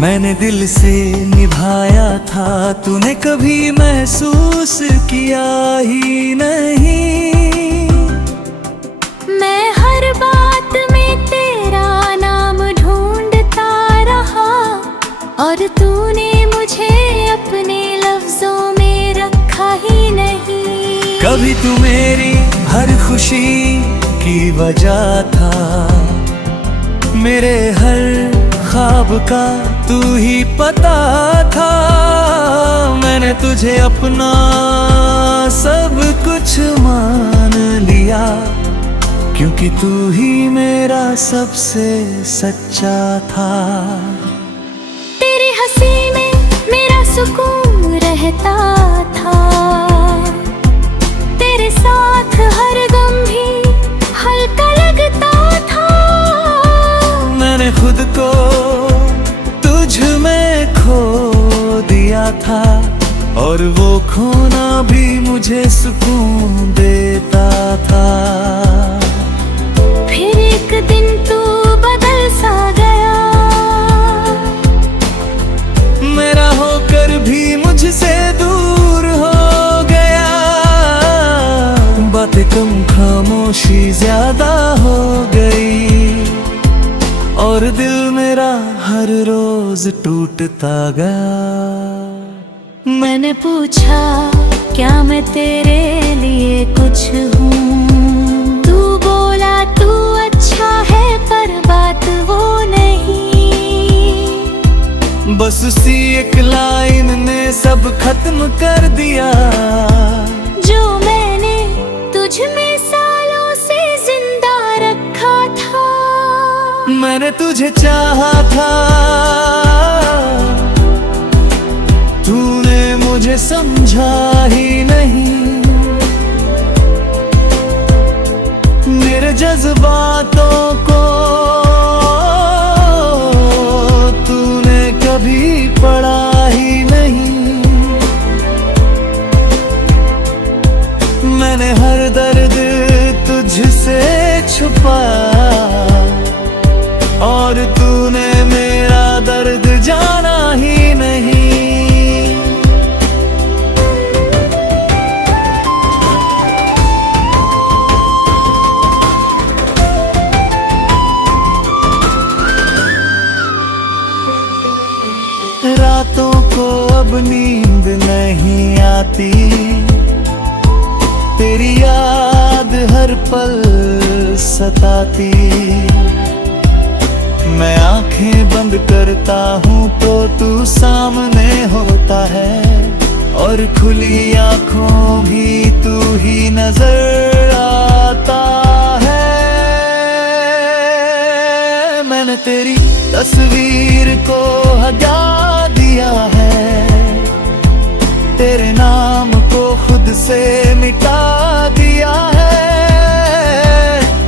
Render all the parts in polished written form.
मैंने दिल से निभाया था, तूने कभी महसूस किया ही नहीं। मैं हर बात में तेरा नाम ढूंढता रहा, और तूने मुझे अपने लफ्जों में रखा ही नहीं। कभी तू मेरी हर खुशी की वजह था, मेरे हर ख्वाब का तू ही पता था। मैंने तुझे अपना सब कुछ मान लिया, क्योंकि तू ही मेरा सबसे सच्चा था। तेरी हंसी में मेरा सुकून रहता था, तेरे साथ हर गम भी हल्का लगता था। मैंने खुद को तुझ में खो दिया था, और वो खोना भी मुझे सुकून देता था। फिर एक दिन तू बदल सा गया, मेरा होकर भी मुझसे दूर हो गया। बातें कम, खामोशी ज्यादा हो गई, और दिल मेरा हर रोज टूटता गया। मैंने पूछा क्या मैं तेरे लिए कुछ हूँ, तू बोला तू अच्छा है, पर बात वो नहीं। बस उसी एक लाइन ने सब खत्म कर दिया, जो मैंने तुझ में सालों से जिंदा रखा था। मैंने तुझे चाहा था, तूने मुझे समझा ही नहीं। मेरे जज्बातों को तूने कभी पढ़ा ही नहीं। मैंने हर दर्द तुझसे छुपाया, और तूने मेरा दर्द जाना ही नहीं। रातों को अब नींद नहीं आती, तेरी याद हर पल सताती। मैं आंखें बंद करता हूँ तो तू सामने होता है, और खुली आंखों भी तू ही नजर आता है। मैंने तेरी तस्वीर को हटा दिया है, तेरे नाम को खुद से मिटा दिया है।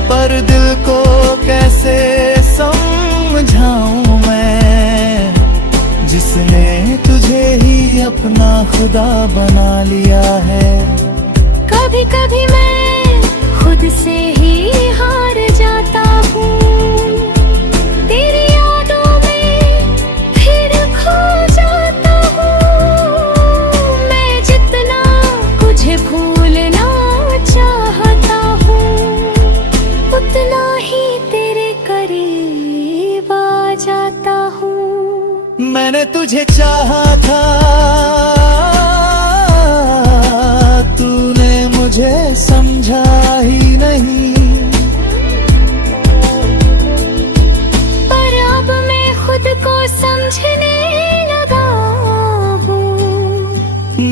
पर दिल को कैसे समझाऊं मैं, जिसने तुझे ही अपना खुदा बना लिया है। कभी कभी मैं खुद से ही हार जाता हूँ, तेरी यादों में फिर खो जाता हूँ। मैं जितना कुछ भूलना चाहता हूँ, उतना ही तेरे करीब आ जाता हूँ। मैंने तुझे चाहा था, तूने मुझे समझा ही नहीं। पर अब मैं खुद को समझने लगा हूँ।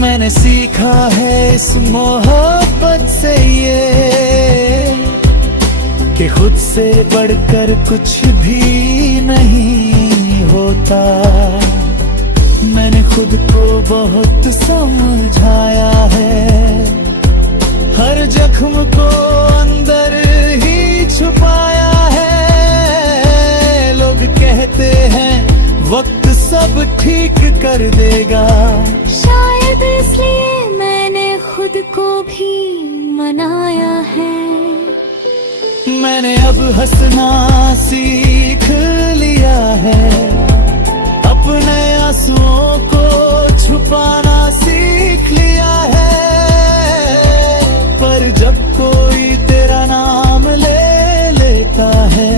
मैंने सीखा है इस मोहब्बत से ये, कि खुद से बढ़कर कुछ भी नहीं होता। मैंने खुद को बहुत समझाया है, हर जख्म को अंदर ही छुपाया है। लोग कहते हैं वक्त सब ठीक कर देगा, शायद इसलिए मैंने खुद को भी मनाया है। मैंने अब हंसना सीख लिया है, अपने आंसुओं को छुपाना सीख लिया है, पर जब कोई तेरा नाम ले लेता है,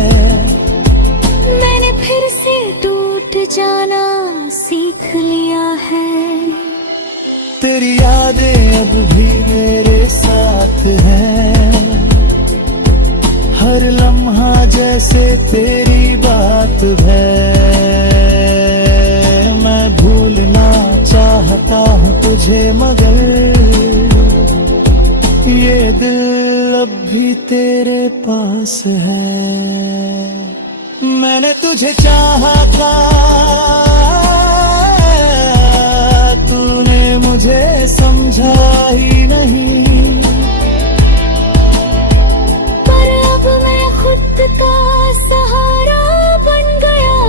मैंने फिर से टूट जाना सीख लिया है। तेरी यादें अब भी मेरे साथ हैं, हर लम्हा जैसे तेरी बात है। मैं भूलना चाहता हूँ तुझे, मगर ये दिल अब भी तेरे पास है। मैंने तुझे चाहा था, तूने मुझे समझा ही नहीं, पर अब मैं खुद का सहारा बन गया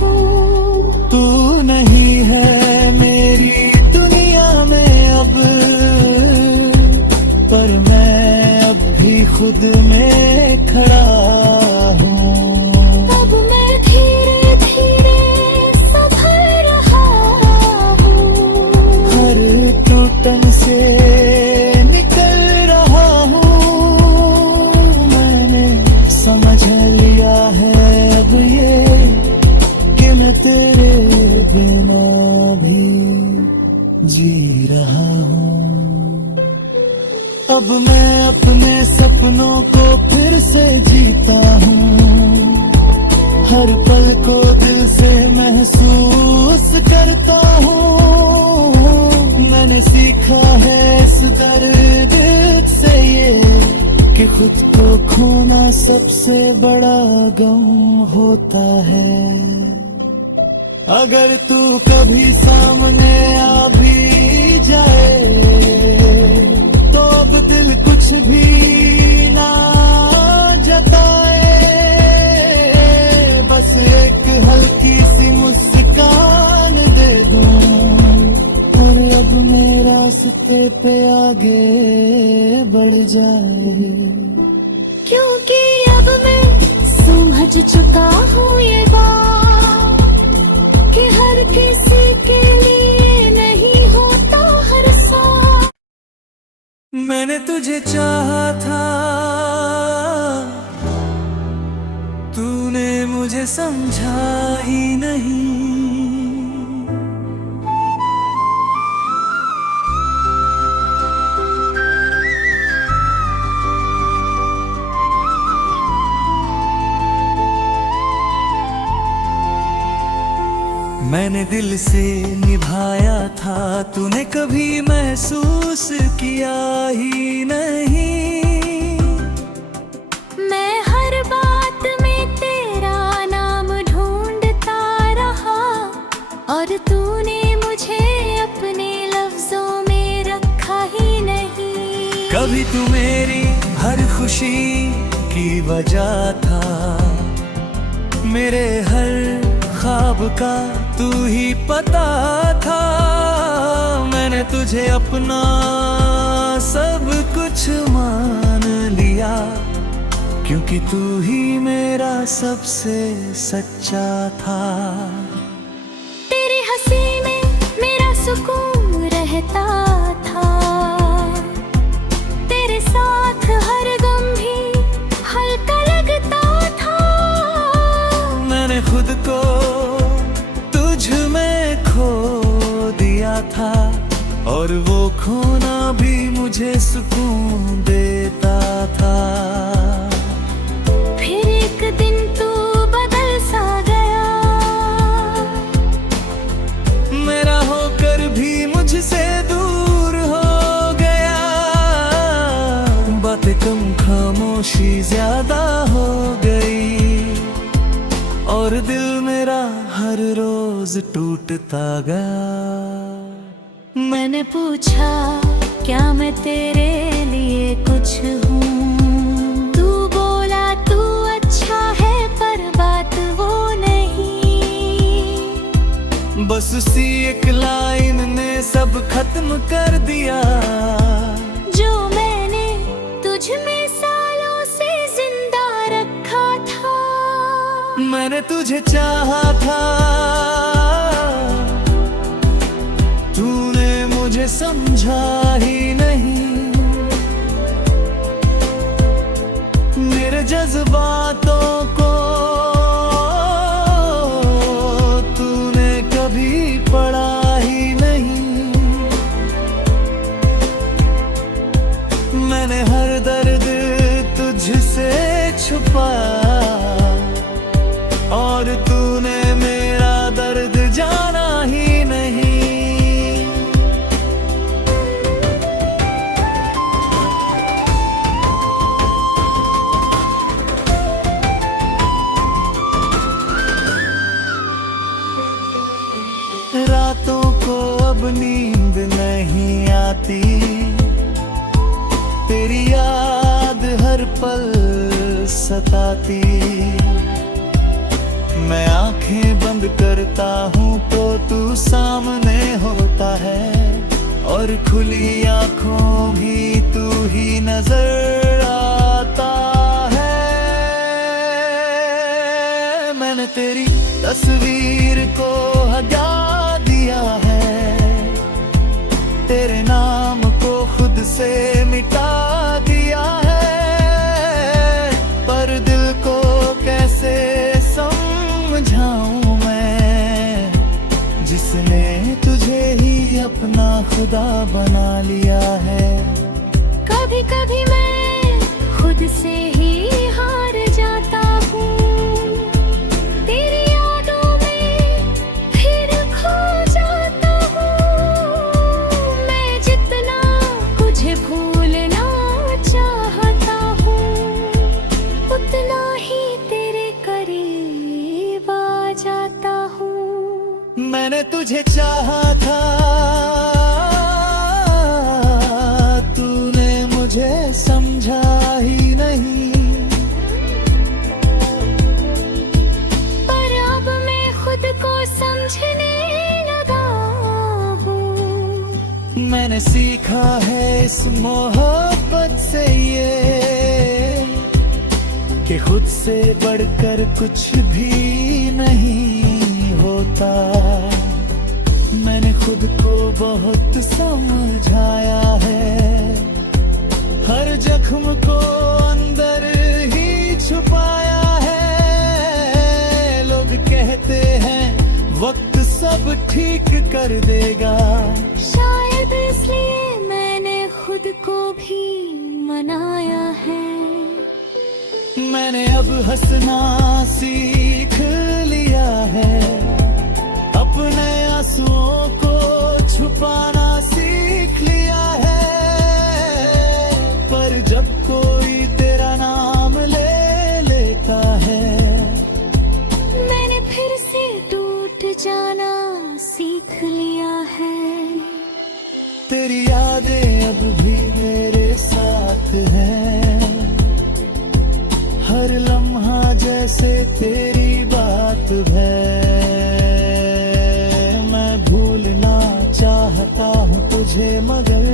हूँ। तू नहीं है मेरी दुनिया में अब, पर मैं अब भी खुद में खड़ा हूँ। अब मैं धीरे धीरे संभल रहा हूँ, हर टूटन से निकल रहा हूँ। मैंने समझ लिया है अब ये, कि मैं तेरे बिना भी जी रहा हूँ। अब मैं अपने सपनों को फिर से जीता हूँ, हर पल को दिल से महसूस करता हूँ। मैंने सीखा है इस दर्द से ये, कि खुद को खोना सबसे बड़ा गम होता है। अगर तू कभी सामने आ भी जाए, तो अब दिल कुछ भी ना जताए, बस एक हल्की सी मुस्कान दे दूं, और अब मेरा रास्ते पे आगे बढ़ जाए। क्योंकि अब मैं समझ चुका हूँ ये बात, कि हर किसी के लिए नहीं होता हर साथ। मैंने तुझे चाहा था, तूने मुझे समझा ही नहीं। मैंने दिल से निभाया था, तूने कभी महसूस किया ही नहीं। मैं हर बात में तेरा नाम ढूंढता रहा, और तूने मुझे अपने लफ्जों में रखा ही नहीं। कभी तू मेरी हर खुशी की वजह था, मेरे हर ख्वाब का तू ही पता था। मैंने तुझे अपना सब कुछ मान लिया, क्योंकि तू ही मेरा सबसे सच्चा था। तेरी हंसी में मेरा सुकून रहता था, तेरे साथ हर गम भी हल्का लगता था। मैंने खुद को तुझ में खो दिया था, और वो खोना भी मुझे सुकून देता था। फिर एक दिन तू बदल सा गया, मेरा होकर भी मुझसे दूर हो गया। बातें कम, खामोशी ज्यादा हो गई, और दिल मेरा हर रोज टूटता गया। मैंने पूछा क्या मैं तेरे लिए कुछ हूँ, तू बोला तू अच्छा है, पर बात वो नहीं। बस उसी एक लाइन ने सब खत्म कर दिया, जो मैंने तुझ में सालों से जिंदा रखा था। मैंने तुझे चाहा था, समझा ही नहीं। मेरे जज्बातों को तूने कभी पढ़ा ही नहीं। मैंने हर दर्द तुझसे छुपाया और तूने मेरा दर्द जाना ही नहीं। रातों को अब नींद नहीं आती, तेरी याद हर पल सताती। मैं आंखें बंद करता हूँ तो तू सामने होता है, और खुली आंखों भी तू ही नजर आता है। मैंने तेरी तस्वीर को हटा दिया है, तेरे नाम को खुद से मिटा दिया है। पर दिल को कैसे समझाऊं मैं, जिसने तुझे ही अपना खुदा बना लिया है। कभी कभी मैं खुद से ही हार जाता हूँ, तेरी यादों में फिर खो जाता हूँ। मैं जितना कुछ भूलना चाहता हूँ, उतना ही तेरे करीब आ जाता हूँ। मैंने तुझे चाहा था, तूने मुझे समझा ही नहीं। पर अब मैं खुद को समझने लगा हूँ। मैंने सीखा है इस मोहब्बत से ये, कि खुद से बढ़कर कुछ भी नहीं होता। मैंने खुद को बहुत समझाया है, हर जख्म को अंदर ही छुपाया है। लोग कहते हैं वक्त सब ठीक कर देगा, शायद इसलिए मैंने खुद को भी मनाया है। मैंने अब हंसना सीख लिया है, अपने आंसुओं को छुपाना सीख लिया है। पर जब कोई तेरा नाम ले लेता है, मैंने फिर से टूट जाना सीख लिया है। तेरी यादें अब भी मेरे साथ हैं, हर लम्हा जैसे तेरी बात है। मैं भूलना चाहता हूँ तुझे, मगर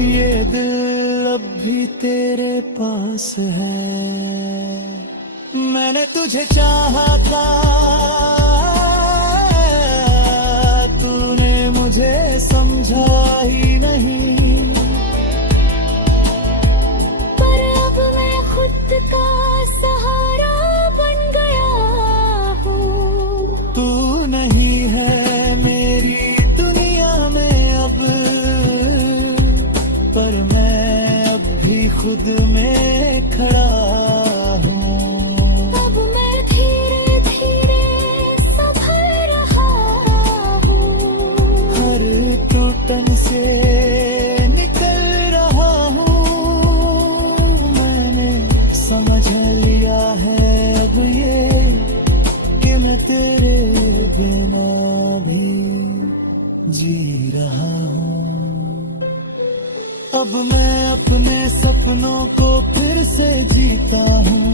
ये दिल अब भी तेरे पास है। मैंने तुझे चाहा था, तूने मुझे समझा ही नहीं। का सहारा बन गया हूँ, तू नहीं है मेरी दुनिया में अब, पर मैं अब भी खुद में खड़ा हूँ। अब मैं धीरे धीरे संभल रहा हूँ, हर टूटन से निकल रहा हूँ। मैंने समझ लिया है अब ये, कि मैं तेरे बिना भी जी रहा हूँ। अब मैं अपने सपनों को फिर से जीता हूँ,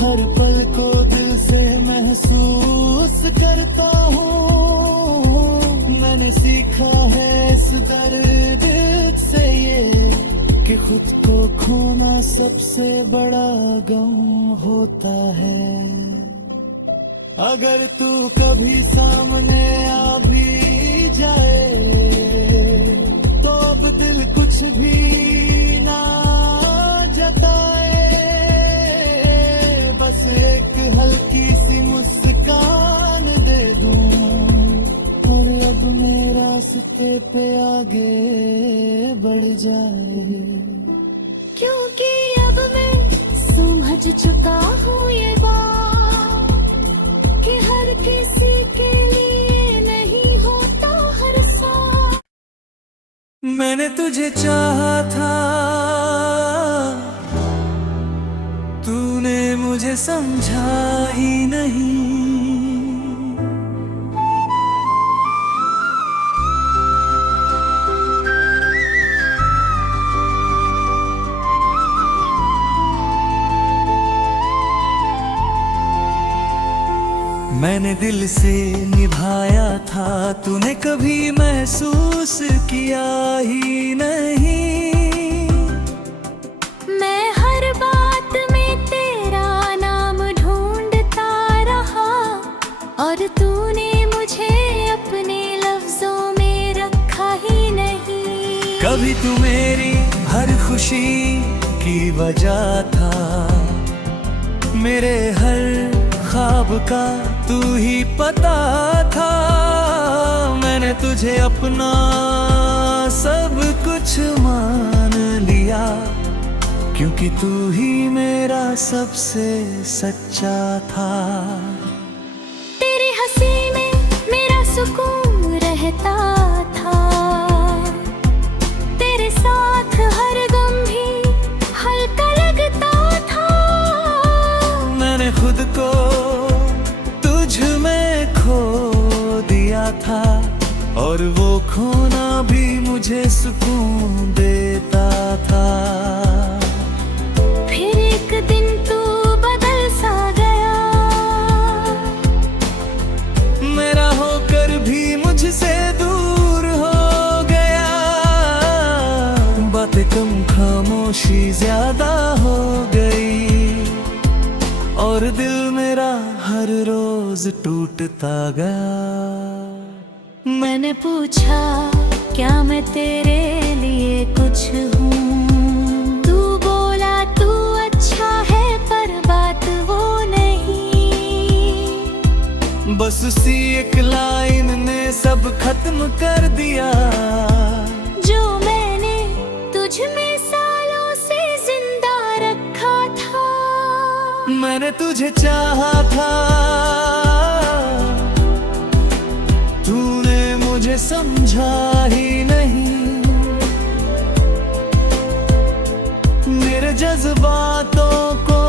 हर पल को दिल से महसूस करता हूँ। मैंने सीखा है इस दर्द से ये, कि खुद को खोना सबसे बड़ा गम होता है। अगर तू कभी सामने आ भी कुछ भी ना जताए, बस एक हल्की सी मुस्कान दे दूं और अब मेरा रास्ते पे आगे बढ़ जाए। क्योंकि अब मैं समझ चुका हूँ ये बात कि हर किसी के लिए नहीं होता हर साथ। मैंने तुझे चाहा था, तूने मुझे समझा ही नहीं। मैंने दिल से निभाया था, तूने कभी महसूस किया ही नहीं। मैं हर बात में तेरा नाम ढूंढता रहा और तूने मुझे अपने लफ्जों में रखा ही नहीं। कभी तू मेरी हर खुशी की वजह था, मेरे हर ख्वाब का तू ही पता था। मैंने तुझे अपना सब कुछ मान लिया, क्योंकि तू ही मेरा सबसे सच्चा था। तेरी हंसी में मेरा सुकून रहता था, तेरे साथ हर गम भी हल्का लगता था। मैंने खुद को था और वो खोना भी मुझे सुकून देता था। फिर एक दिन तू बदल सा गया, मेरा होकर भी मुझसे दूर हो गया। बातें कम खामोशी ज्यादा हो गई और दिल मेरा हर रोज टूटता गया। मैंने पूछा क्या मैं तेरे लिए कुछ हूँ, तू बोला तू अच्छा है पर बात वो नहीं। बस उसी एक लाइन ने सब खत्म कर दिया, जो मैंने तुझ में सालों से जिंदा रखा था। मैंने तुझे चाहा था, मुझे समझा ही नहीं। मेरे जज्बातों को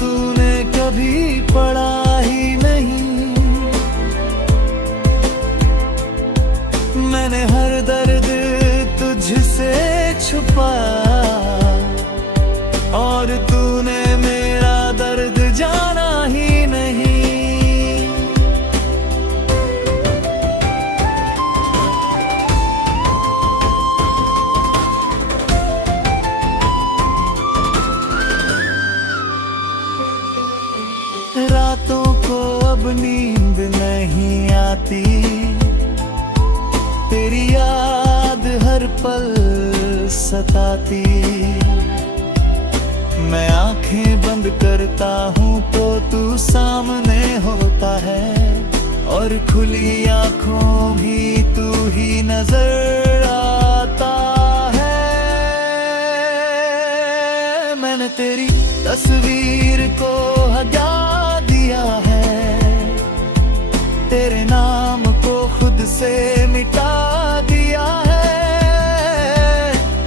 तूने कभी पढ़ा ही नहीं। मैंने हर दर्द तुझसे छुपाया और तूने मेरा दर्द जाना ही नहीं। रातों को अब नींद नहीं आती, तेरी याद हर पल सताती। मैं आंखें बंद करता हूँ तो तू सामने होता है और खुली आंखों भी तू ही नजर आता है। मैंने तेरी तस्वीर को हटा दिया है, तेरे नाम को खुद से मिटा दिया है।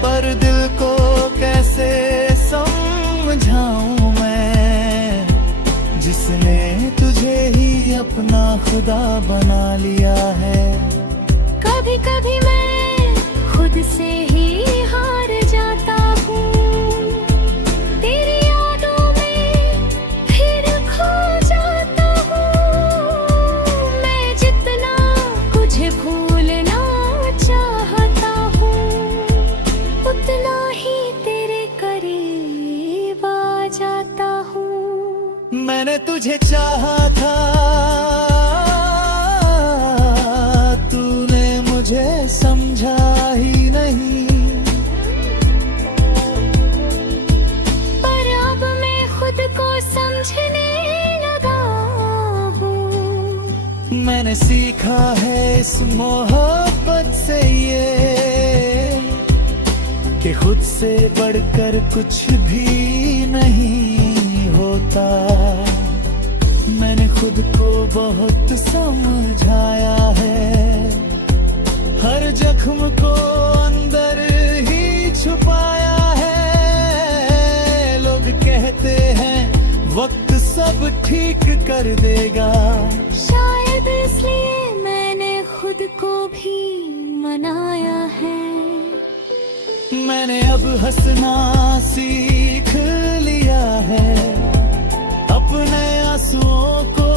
पर दिल को कैसे समझाऊं मैं, जिसने तुझे ही अपना खुदा बना लिया है। कभी कभी मैं खुद से ही हार जाता हूँ, मैंने तुझे चाहा था, तूने मुझे समझा कि खुद से बढ़कर कुछ भी नहीं होता। मैंने खुद को बहुत समझाया है, हर जख्म को अंदर ही छुपाया है। लोग कहते हैं वक्त सब ठीक कर देगा, शायद इसलिए मैंने खुद को भी मनाया है। मैंने अब हंसना सीख लिया है, अपने आंसुओं को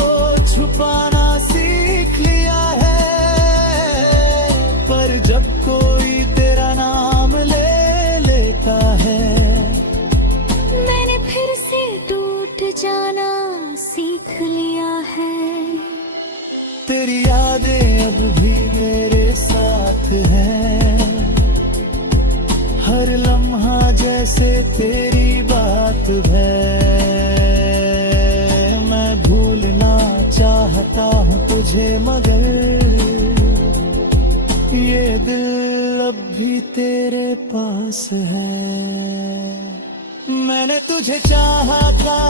छुपाना सीख लिया है। पर जब कोई तेरा नाम ले लेता है, मैंने फिर से टूट जाना सीख लिया है। तेरी यादें अब भी मेरे साथ हैं, हर लम्हा जैसे तेरी बात है। मैं भूलना चाहता हूँ तुझे, मगर ये दिल अब भी तेरे पास है। मैंने तुझे चाहा था